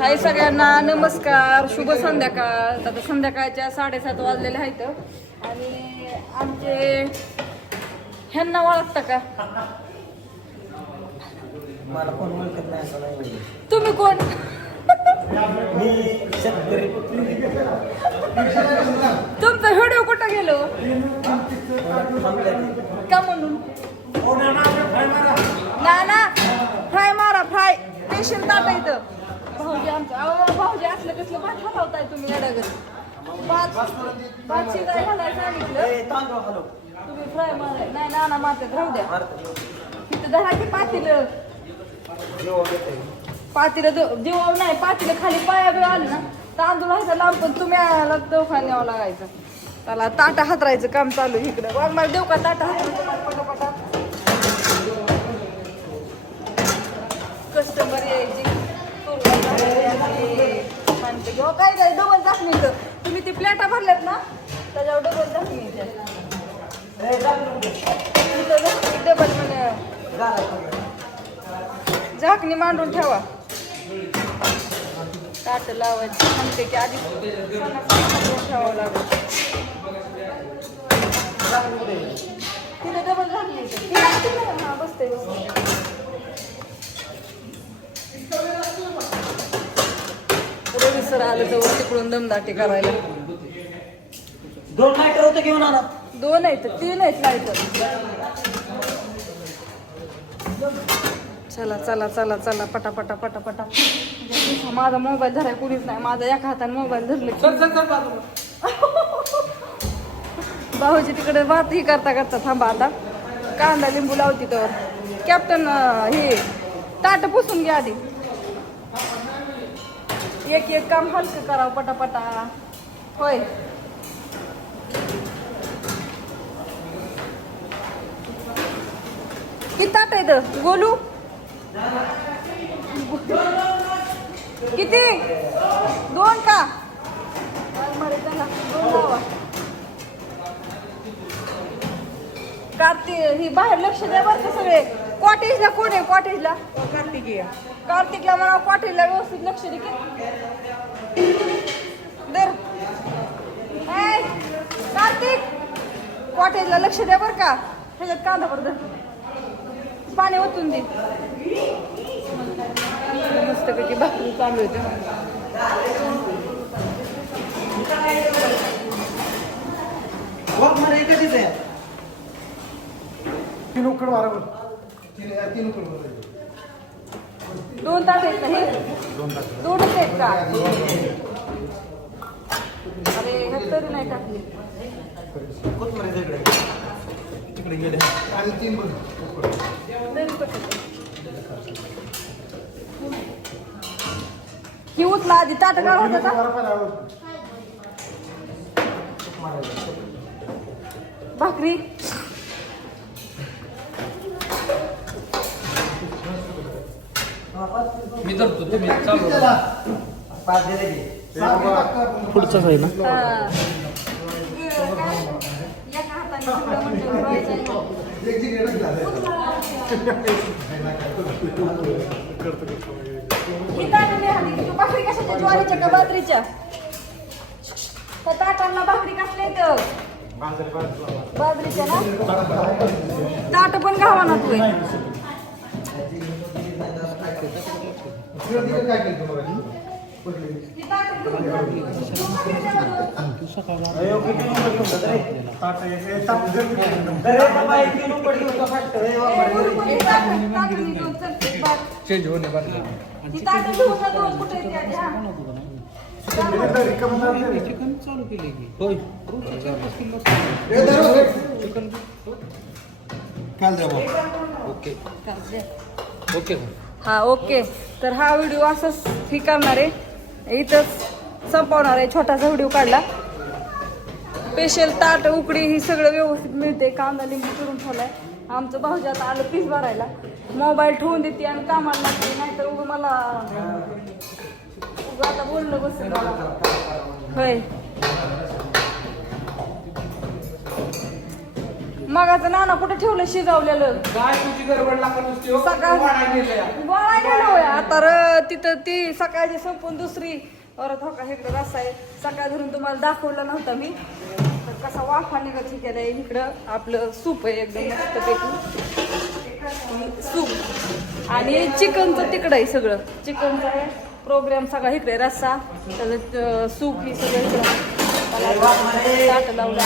हाय सगळ्यांना नमस्कार, शुभ संध्याकाळ. आता संध्याकाळच्या 7:30 वाजलेले आहेत आणि आमचे ह्यांना ओळखता का? मला कोण ओळखत नाही असं नाही. तुम्ही कोण? मी शेतकरी. तुमचा व्हिडिओ कुठं गेलो का म्हणून? ना फ्राय मारा, फ्राय पेशंट ताटा इथं. भाऊजी आमचं भाऊजी असलं कसलं भात हलवताय तुम्ही अडगत. भात शिजाय घालायला सांगितलं तुम्ही फ्राय माराय. नाही नाना मारतात, राहू द्या. तिथं धरा की पातीलं जेव्हा नाही पातीलं खाली पाया बिळ आलं ना तांदूळ व्हायचा लांब, पण तुम्ही दवाखान्यात न्यावं लागायचं. त्याला ताटा हातरायचं काम चालू इकडं. वाघ मला देऊ का ताटा हातरायचं पटापटा? कस्टमर यायची काय काय डबल दाखवायचं. तुम्ही ती प्लेटा भरल्यात ना त्याच्यावर डबल दाखवायच्या. डबल म्हणजे झाकणी मांडून ठेवा. ताट लावायची म्हणते की आधी ठेवावं लागेल. तिथे डबल झाकणी हा बसते रवी सर आलं तर तिकडून दमदाटी करायला. 2 लाईटर होतं घेऊन आला. 2 आहेत 3 आहेत लाईटर. चला चला चला चला पटापटा पटापटा. माझा मोबाईल धराय कुणीच नाही. माझा एका हाताने मोबाईल धरले. भाऊजी तिकडे भात ही करता करता थांबा. आता कांदा लिंबू लावती तर कॅप्टन हे ताट पुसून घ्या आधी. एक एक काम हलकं करावं पटापटा. होय किती ताट आहेत गोलू? किती? 2 का? 2 लावा. कार्तिक ही बाहेर लक्ष द्या बरं का सगळे. कॉटेजला कोण आहे? कॉटेजला कार्तिकला म्हणा. कॉटेजला व्यवस्थित लक्ष दे की दर. कार्तिक कॉटेजला लक्ष द्या बरं का. ह्याच्यात कांदा पडत पाणी ओतून दे. मस्तपैकी भाकरी चालू होते. कधीच आहे 3 उकड मारा. 3 उकड 2 ताट आहेत का हे? 2च आहेत का? अरे हे तरी नाही टाकली. तिकडे गेले आणि 3 उकड. ही उचला आधी ताट काढ होता भाकरी. मी धरतो तुम्ही चालू. पुढचं आहे ना. एका हाताने भाकरी कशाच्या? ज्वारीच्या का बाजरीच्या? त्या ताटांना भाकरी कसल्या येतं? बाजरीच्या ना. ताट पण घावा ना तू. चेंज होणे बरं. चिकन चालू केले की होय. Chicken okay okay. हा ओके. तर हा व्हिडिओ असंच ही करणार आहे. इथंच संपवणार आहे. छोटासा व्हिडिओ काढला. स्पेशल ताट उकडी ही सगळं व्यवस्थित मिळते. कांदा लिंबू चिरून ठेवलाय. आमचं भाऊजी आता आलं पीस भरायला. मोबाईल ठेवून देते आणि कामाला लागते. नाहीतर उगं मला उगं आता बोलणं बसेल मला. होय मग आता नाना कुठे ठेवलं शिजवलेलं? काय तुझी गडबड लागत नसते. सकाळ नाही गेलो आता तिथं ती सकाळची संपून दुसरी परत हो का इकडं रस्ता आहे सकाळ धरून तुम्हाला दाखवला नव्हता मी तर कसा वाफा निघत हे केलंय इकडं आपलं सूप आहे एकदम मस्तपैकी सूप आणि चिकनचं तिकडं आहे सगळं चिकनचं आहे प्रोग्राम सगळा इकडे रस्सा त्याचं सूप ही सगळं इकडं ताट लावलं